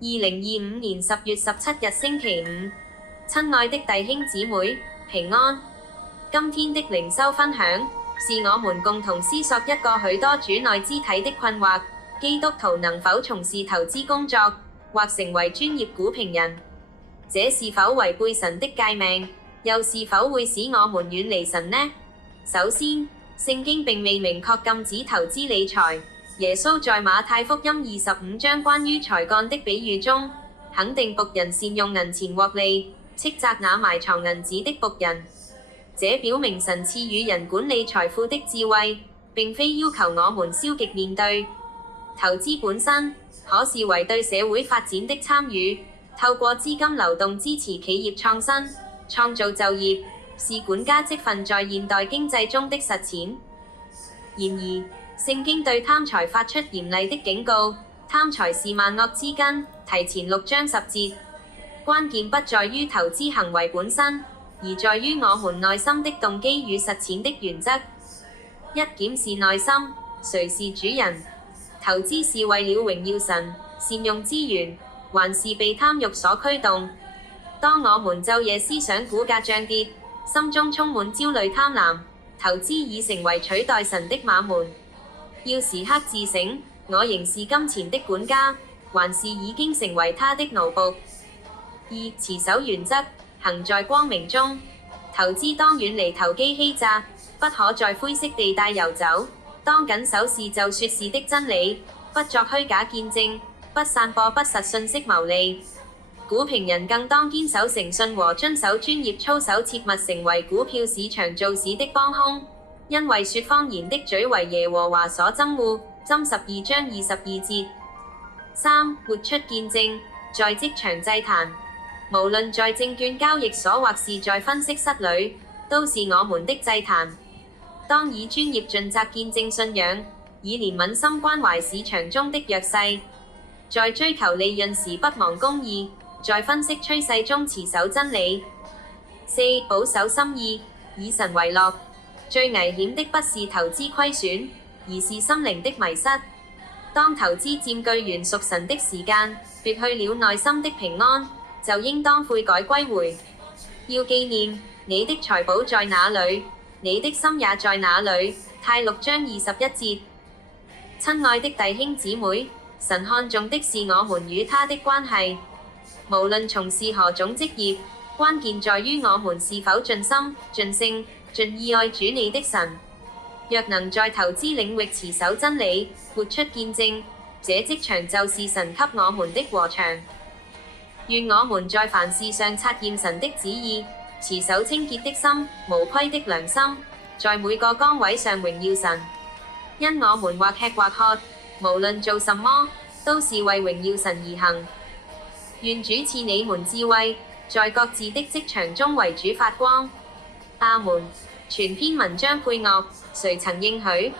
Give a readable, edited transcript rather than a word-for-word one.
2025年10月17日星期五，親愛的弟兄姊妹，平安。今天的靈修分享，是我們共同思索一個許多主內肢體的困惑：基督徒能否從事投資工作，或成為專業股評人？這是否違背神的誡命？又是否會使我們遠離神呢？首先，聖經並未明確禁止投資理財。耶穌在馬太福音25章關於才幹的比喻中，肯定僕人善用銀錢獲利，斥責那埋藏銀子的僕人。這表明神賜予人管理財富的智慧，並非要求我們消極面對。投資本身，可視為對社會發展的參與，透過資金流動支持企業創新，創造就業，是管家職分在現代經濟中的實踐。然而，聖經對貪財發出嚴厲的警告，貪財是萬惡之根，提前6章10節。關鍵不在於投資行為本身，而在於我們內心的動機與實踐的原則。一檢視內心，誰是主人？投資是為了榮耀神，善用資源，還是被貪慾所驅動？當我們晝夜思想股價漲跌，心中充滿焦慮貪婪，投資已成為取代神的馬門。要時刻自省，我仍是金錢的管家，還是已經成為他的奴僕？二、持守原則，行在光明中。投資當遠離投機欺詐，不可在灰色地帶遊走。當謹守是就說是的真理，不作虛假見證，不散播不實信息牟利。股評人更當堅守誠信和遵守專業操守，切勿成為股票市場造市的幫兇。因為說謊言的嘴為耶和華所憎惡。箴12章22節。三、活出見證，在職場祭壇。無論在證券交易所或是在分析室裏，都是我們的祭壇。當以專業盡責見證信仰，以憐憫心關懷市場中的弱勢，在追求利潤時不忘公義，在分析趨勢中持守真理。四、保守心意，以神為樂。最危險的不是投資虧損，而是心靈的迷失。當投資佔據原屬神的時間，奪去了內心的平安，就應當悔改歸回。要紀念你的財寶在哪裏，你的心也在哪裏。太6章21節。親愛的弟兄姊妹，神看重的是我們與他的關係。無論從事何種職業，關鍵在於我們是否盡心、盡性、盡意愛主你的神。若能在投資領域持守真理，活出見證，這職場就是神給我們的禾場。願我們在凡事上察驗神的旨意，持守清潔的心、無虧的良心，在每個崗位上榮耀神。因我們或吃或喝，無論做什麼，都是為榮耀神而行。願主賜你們智慧，在各自的職場中為主發光。阿門。全篇文章配樂，誰曾應許？